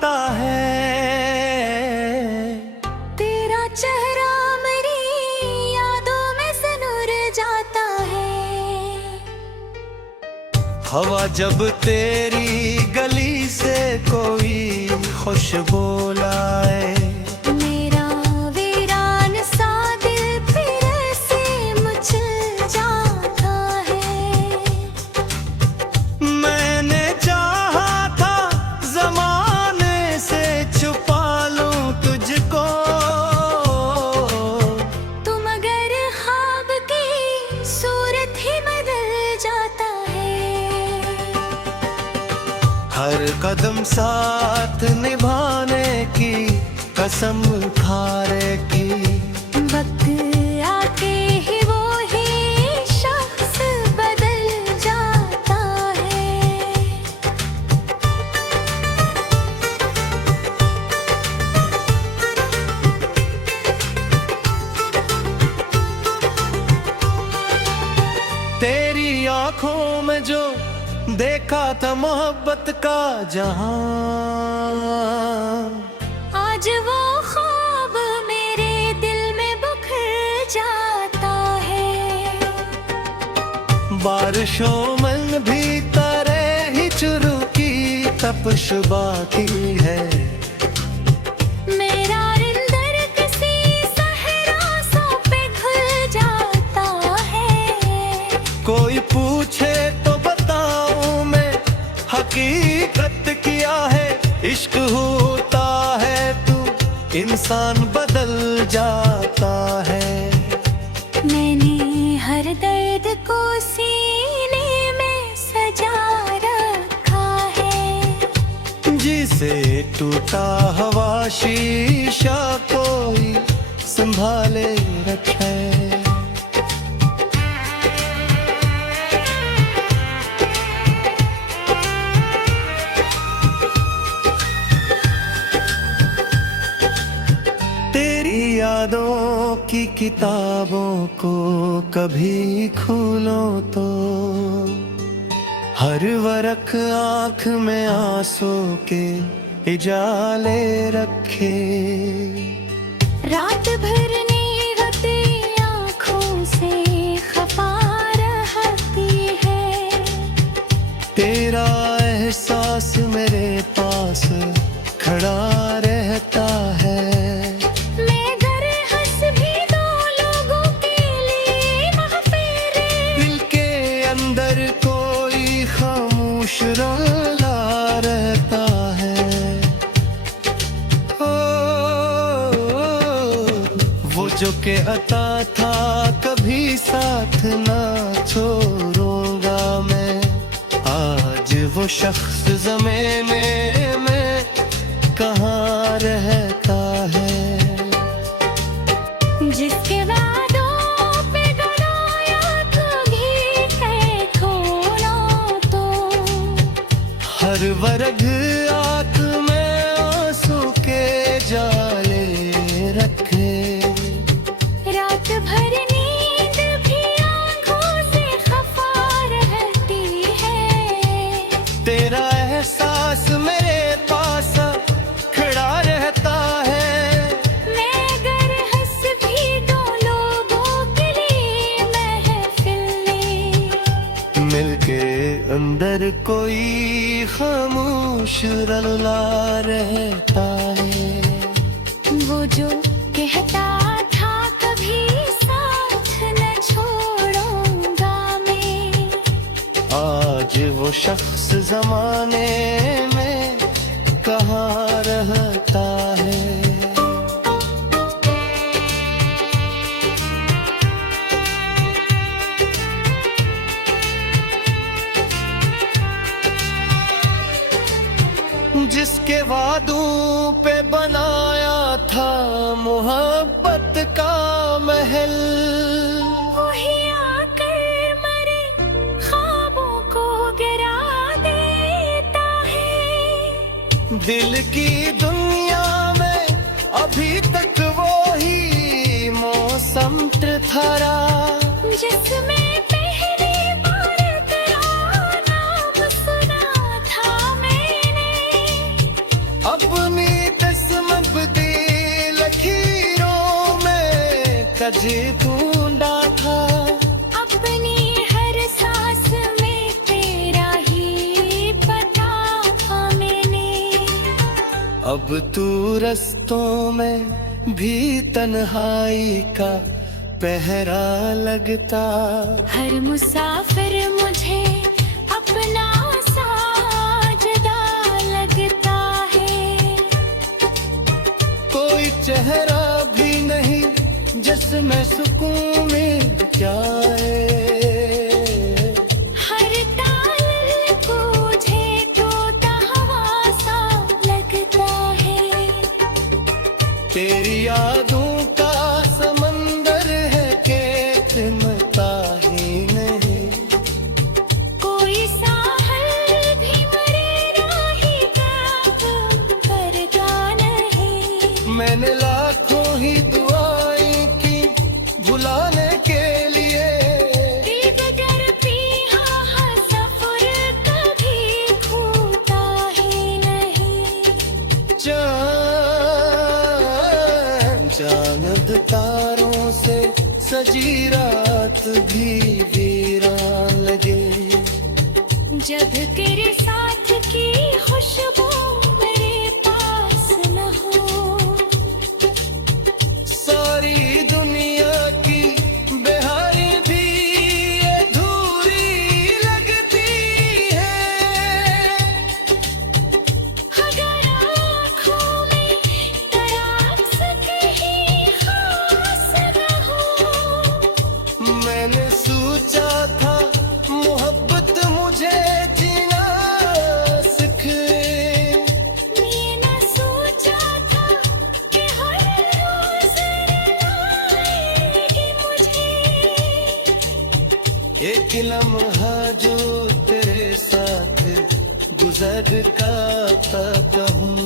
जाता है। तेरा चेहरा मेरी यादों में से नूर जाता है। हवा जब तेरी गली से कोई खुशबू लाए, मेरा वीरान सा दिल फिर से मचल जाता है। मैंने चाहा था जमाने से छुपा लूं तुझको, तू मगर ख्वाब की सूरत ही बदल जाता है। हर कदम साथ निभाने की कसम खाने की, वक्त आके ही वो ही शख्स बदल जाता है। तेरी आंखों में जो देखा था मोहब्बत का जहां, आज वो ख्वाब मेरे दिल में बिखर जाता है। बारिशों में भी तारे ही चुरू की तपिश बाकी है। मेरा रिंदर किसी सहरा सा पे घुल जाता है। कोई पूछे तो बताऊं मैं हकीकत क्या है, इश्क होता है तू इंसान बदल जाता है। मैंने हर दर्द को सीने में सजा रखा है। जिसे टूटा हवा शीशा कोई संभाले रखे। तेरी यादों की किताबों को कभी खोलो तो हर वरख आंख में आंसू के इजाले रखे। रात भर नींदते आँखों से खफा रहती है। तेरा एहसास मेरे पास खड़ा रहता है। मैं घर हंस भी दो लोगों के लिए महफिल, दिल के अंदर कोई खामोश रोला रहता है। वो जो के अता था कभी साथ ना छोड़ूंगा मैं, आज वो शख्स ज़माने में कहाँ रहता है। जिसके वादों पे गराया कभी है खोना तो हर वर्ग आँख में आंसू के जाले रखे। रात भर नींद भी आँखों से खफा रहती है। तेरा एहसास मेरे पास खड़ा रहता है। मैं घर हंस भी दो लोगों के लिए महफिल, मिलके अंदर कोई खामोश रला रहता है। वो जो कहता था कभी साथ न छोड़ूंगा मैं, आज वो शख्स जमाने में कहाँ रहता है। जिसके वादों पे बनाया था मोहब्बत का महल, वही आकर मरे ख्वाबों को गिरा देता है। दिल की दुनिया में अभी तक वो ही मौसम थरा, जिसमें पहली बार तेरा नाम सुना था मैंने। अब कज ढूंढा था। अपनी हर सांस में तेरा ही पता था मैंने। अब तू रस्तों में भी तन्हाई का पहरा लगता। हर मुसाफिर मुझे अपना साजदा लगता है। कोई चेहरा भी नहीं जिसमें सुकून मिल जाए। हर ताल तुझे तोता हवा सा लगता है। तेरी यादों का समंदर है के थमता ही नहीं। कोई साहल भी मरे राही का करता नहीं। मैंने लाखों ही दुआएं की बुलाने के लिए। दिल बगर पिया सफर कभी खोता ही नहीं। चांद तारों से सजी रात भी वीरान लगे। जब तेरे साथ की खुशबू मेरे पास न हो। सारी दुनिया की बेहारी भी अधूरी लगती है। अगर आँखों में तरास कहीं खास न हो। मैंने सोचा था मोहब्बत मुझे जीना सिखे। ये न सोचा था कि हर रोज रुलाएगी मुझे। एक लम्हा जो तेरे साथ गुजर का कहूँ।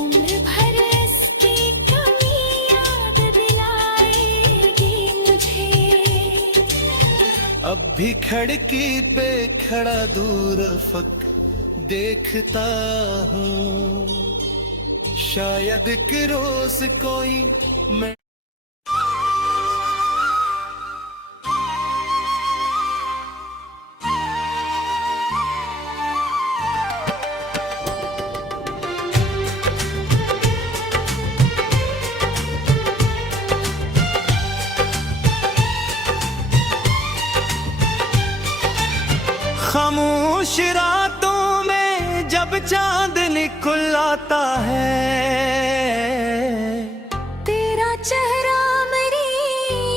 उम्र भर इसकी कमी याद दिलाएगी मुझे। अब भी खिड़की पे खड़ा दूर फक देखता हूँ। शायद कि रोज कोई मैं खामोश रातों में जब चांद निकल आता है। तेरा चेहरा मेरी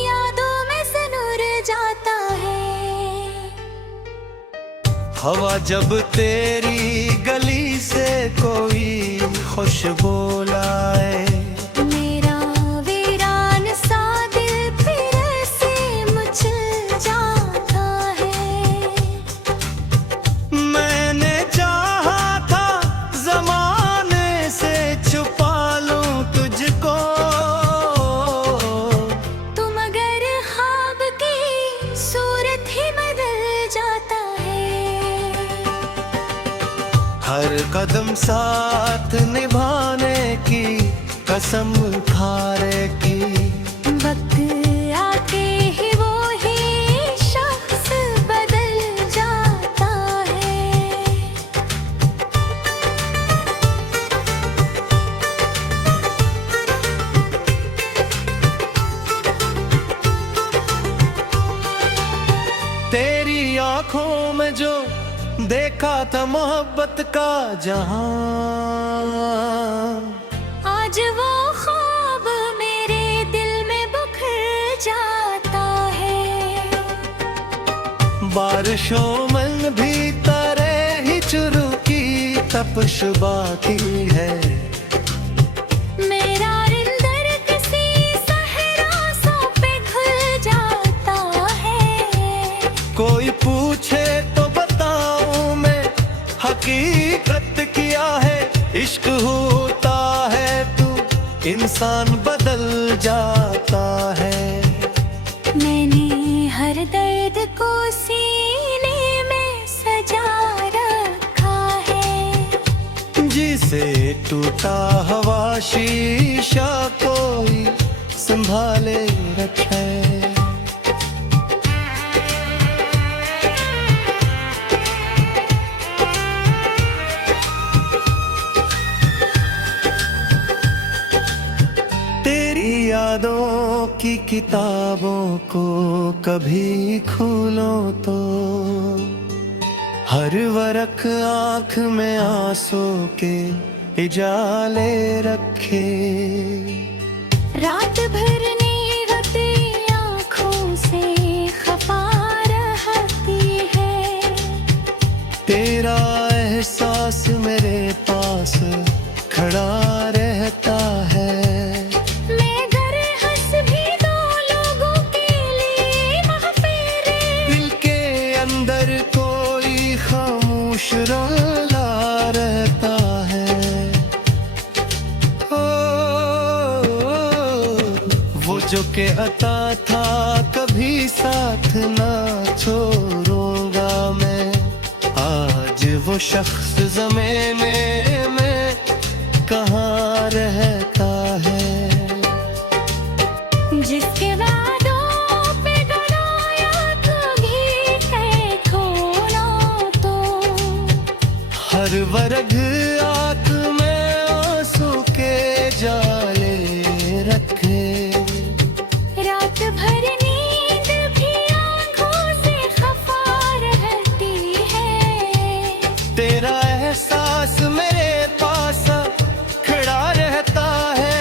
यादों में से नूर जाता है। हवा जब तेरी गली से कोई खुशबू लाए। मेरा वीरान सा दिल फिर से मचल जाता है। मैंने चाहा था जमाने से छुपा लूं तुझको। तुम अगर ख्वाब की सूरत ही बदल जाता है। हर कदम साथ निभाने की कसम खाने की। वक्त आके ही वो ही शख्स बदल जाता है। तेरी आंखों में जो देखा था मोहब्बत का जहां। आज वो ख्वाब मेरे दिल में बिखर जाता है। बारिशों में भी तारे ही चुरू की तपश बाकी है। मेरा रिंदर किसी सहरा सा पिघल जाता है। कोई पूछे तो बताऊं मैं हकीकत क्या है। इश्क होता है तू इंसान बदल जाता है। मैंने हर दर्द को सीने में सजा रखा है। जिसे टूटा हवा शीशा कोई संभाले रखे। तेरी यादों की किताबों को कभी खोलो तो हर वरख आँख में आंसू के इजाले रखे। रात भर नींदते आँखों से खफा रहती है। तेरा एहसास मेरे पास खड़ा रहता है। मैं घर हंस भी दो लोगों के लिए महफिले। दिल के अंदर कोई खामोश रोला रहता है। वो जो के अता था कभी साथ ना छोड़ूंगा मैं। आज वो शख्स ज़माने में कहाँ रहता है। जिसके वादों पे गलाया कभी है खोलो तो हर वर्ग आँख में आंसू के जाले रखे। रात भर नींद भी आँखों से खफा रहती है। तेरा एहसास मेरे पास खड़ा रहता है।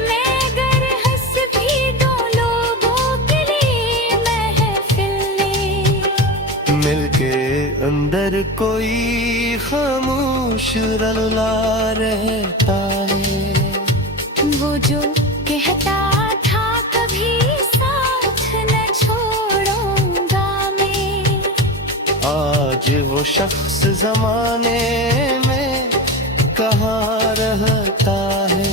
मैं घर हंस भी दो लोगों के लिए महफिले। मिलके अंदर कोई खामोश रला रहता है। वो जो कहता था कभी साथ न छोड़ूंगा मैं। आज वो शख्स ज़माने में कहाँ रहता है।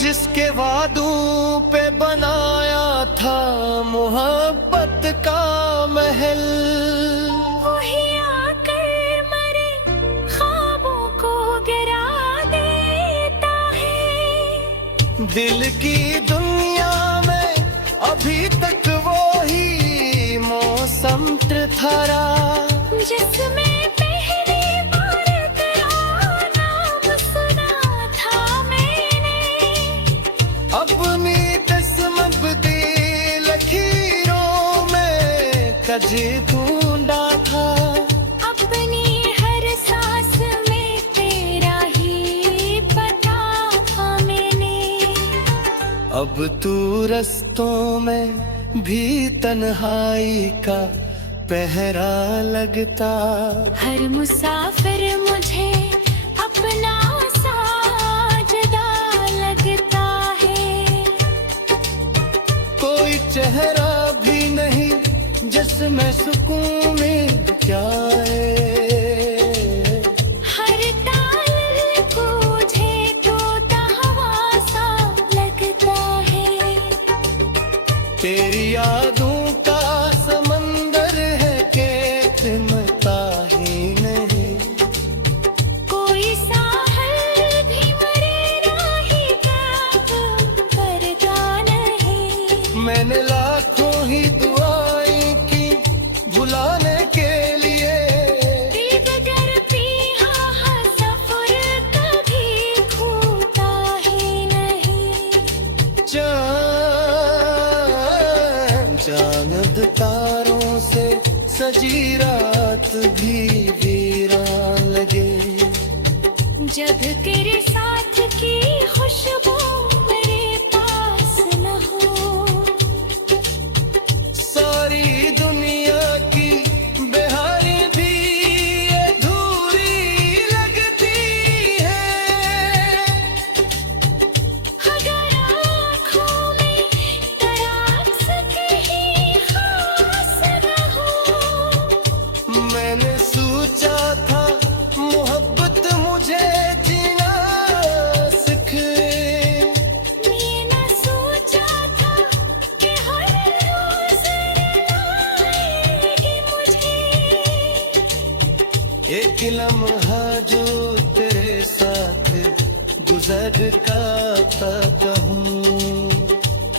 जिसके वादों पे बनाया था मोहब्बत का महल। वही आकर मरे ख्वाबों को गिरा देता है। दिल की दुनिया में अभी तक वो ही मौसम था जिसमें पहली बार तेरा नाम सुना था मैंने। अपनी किस्मत दी लकीरों में कज ढूंढा था। अपनी हर सांस में तेरा ही पता था मैंने। अब तू रस्तों में भी तन्हाई का पहरा लगता। हर मुसाफिर मुझे अपना साजदा लगता है। कोई चेहरा भी नहीं जिसमें सुकून मिल जाए। हर ताल तुझे तोता हवा सा लगता है। तेरी यादों का समंदर है के थमता ही नहीं। कोई साहल भी मरे राही का करता नहीं। मैंने लाखों ही दुआएं की भुलाने के लिए। दिल बगर पिया सफर कभी खोता ही नहीं। चांद तारों से सजी रात भी वीरान लगे। जब तेरे साथ की खुशबू मेरे पास न हो। सारी दुनिया की बेहारी भी अधूरी लगती है। अगर आँखों में तरास कहीं खास न हो। मैंने सोचा था मोहब्बत मुझे जीना सिखे। एक लम्हा जो तेरे साथ गुजर का कहूँ।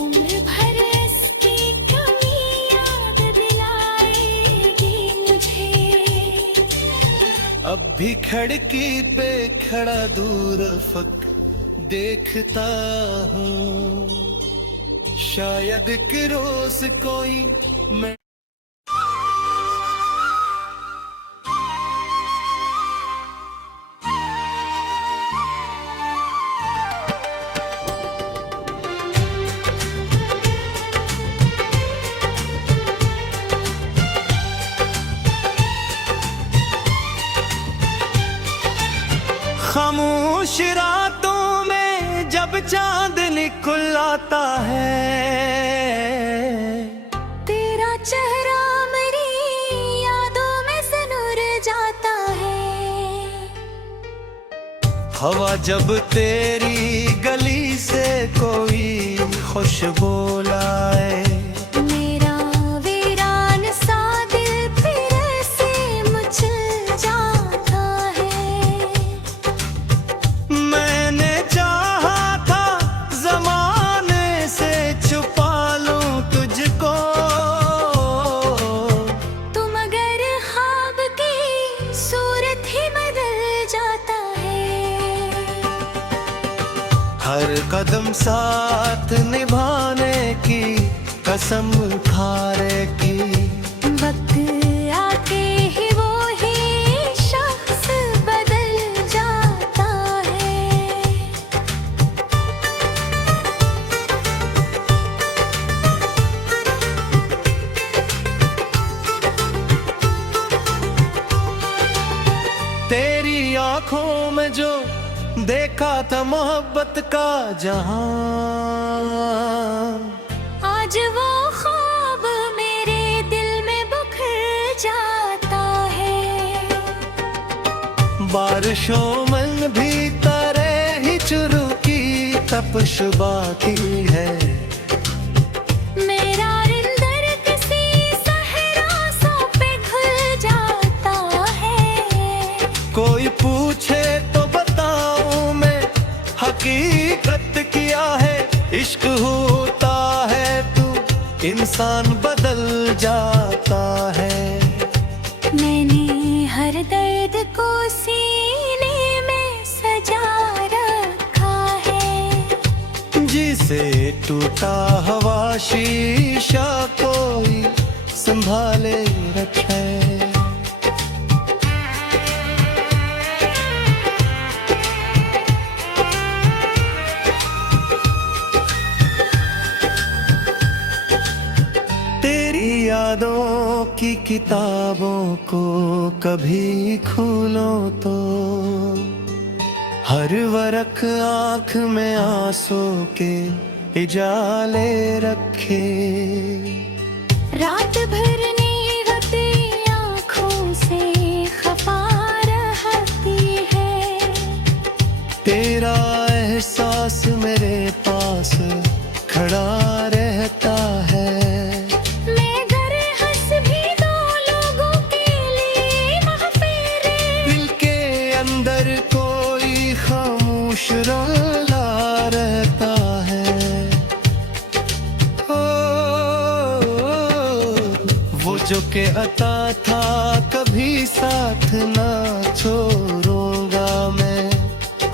उम्र भर इसकी कमी याद दिलाएगी मुझे। अब भी खिड़की पे खड़ा दूर फक देखता हूँ, शायद कि रोज कोई मैं खामोश रातों में जब चांद निकल आता है, तेरा चेहरा मेरी यादों में से नूर जाता है। हवा जब तेरी गली से कोई खुशबू लाए, मेरा वीरान सा दिल फिर से मचल जाता है। मैंने चाहा था जमाने से छुपा लूं तुझको, तुम अगर ख्वाब की सूरत ही बदल जाता है। हर कदम साथ निभाने की कसम खाने की, वक्त आके ही वो ही शख्स बदल जाता है। तेरी आंखों में जो देखा था मोहब्बत का जहां, आज वो ख्वाब मेरे दिल में बिखर जाता है। बारिशों में भी तारे ही चुरू की तपश बाकी है। मेरा रिंदर किसी सहरा सा पे घुल जाता है। कोई पूछे तो बताऊं मैं हकीकत किया है, इश्क होता है तू इंसान बदल जाता है। मैंने हर दर्द को सीने में सजा रखा है। जिसे टूटा हवा शीशा कोई संभाले रखे। तेरी यादों की किताबों को कभी खोलो तो हर वरख आंख में आंसू के इजाले रखे। रात भर नींदते आँखों से खफा रहती है। तेरा एहसास मेरे पास खड़ा रहता है। मैं घर हंस भी दो लोगों के लिए महफिले, दिल के अंदर कोई खामोश रोला रहता है। वो जो के अता था कभी साथ ना छोड़ूंगा मैं,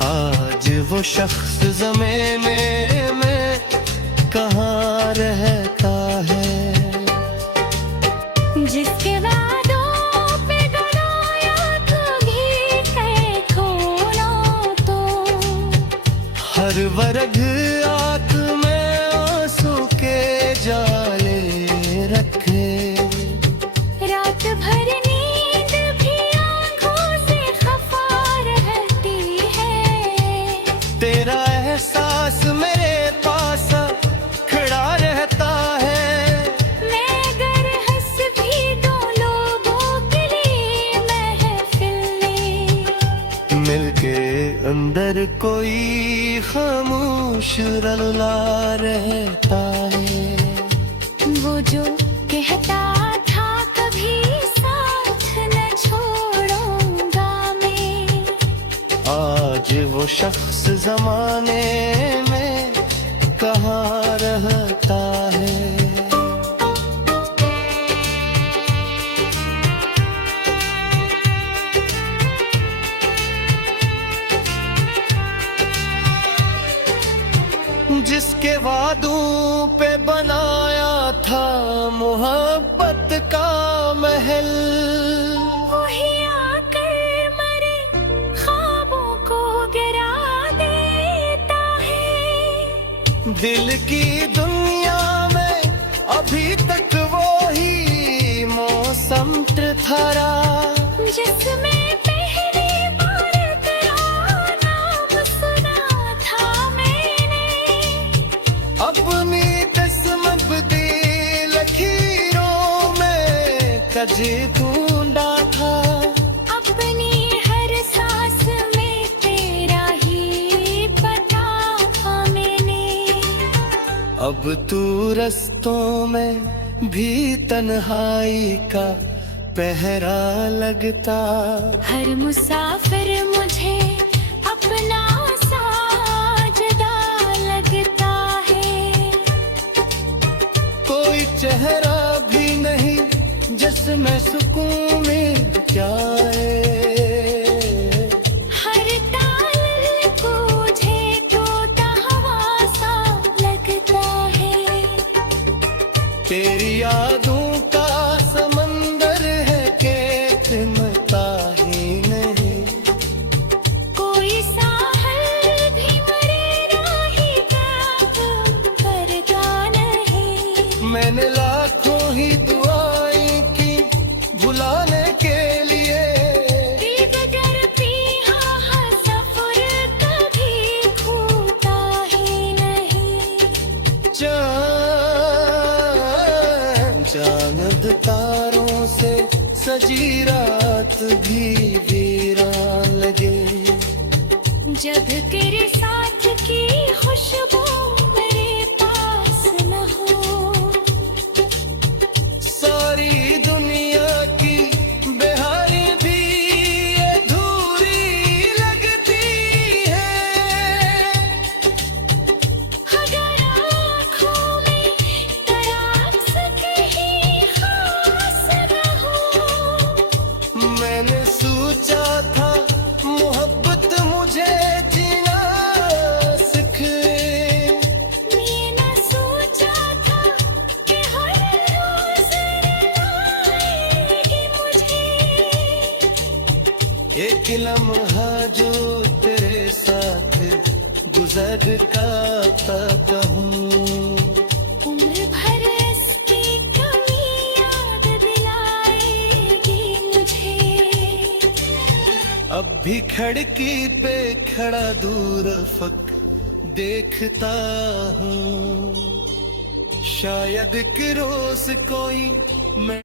आज वो शख्स ज़माने में कहाँ रहता है। जिसके वादों पे गलाया कभी कह खोलो तो हर वर्ग आँख में आंसू के जाले रखे। रात भर नींद भी आँखों से खफा रहती है। तेरा एहसास मेरे पास खड़ा रहता है। मैं अगर हंस भी दो लोगों के लिए महफिल में, मिलके अंदर कोई खामोश रला रहता है। वो जो कहता था कभी साथ न छोड़ूंगा वो शख्स जमाने में कहाँ रहता है। जिसके वादों पे बनाया था मोहब्बत का महल, वही आकर मरे ख्वाबों को गिरा देता है। दिल की दुनिया में अभी तक वो ही मौसम थरा, जिसमें पहली बार तेरा नाम सुना था मैंने। अपनी किस्मत दी लकीरों में कज ढूंढा था। अपनी हर सांस में तेरा ही पता था मैंने। अब तू रस्तों में भी तन्हाई का पहरा लगता। हर मुसाफिर मुझे अपना साजदा लगता है। कोई चेहरा भी नहीं जिसमें सुकून मिल जाए। हर ताल तुझे तोता हवा सा लगता है। तेरी यादों का समंदर है के थिमता ही नहीं। कोई साहल भी मरे राही का करता नहीं। मैंने लाखों ही दुआएं की बुलाने के लिए। दिल बगर पिया सफर कभी खोता ही नहीं। चांद तारों से सजी रात भी वीरान लगे। जब तेरे साथ की खुशबू मेरे पास न हो। सारी दुनिया की बेहारी भी अधूरी लगती है। अगर आँखों में तरास कहीं खास न हो। मैंने सोचा था मोहब्बत मुझे जीना सिखे। ये न सोचा था कि हर रोज रुलाएगी मुझे। एक लम्हा जो तेरे साथ गुजर का कहूँ। उम्र भर इसकी कमी याद दिलाएगी मुझे। अब भी खिड़की पे खड़ा दूर फक देखता हूँ। शायद कि रोज कोई मैं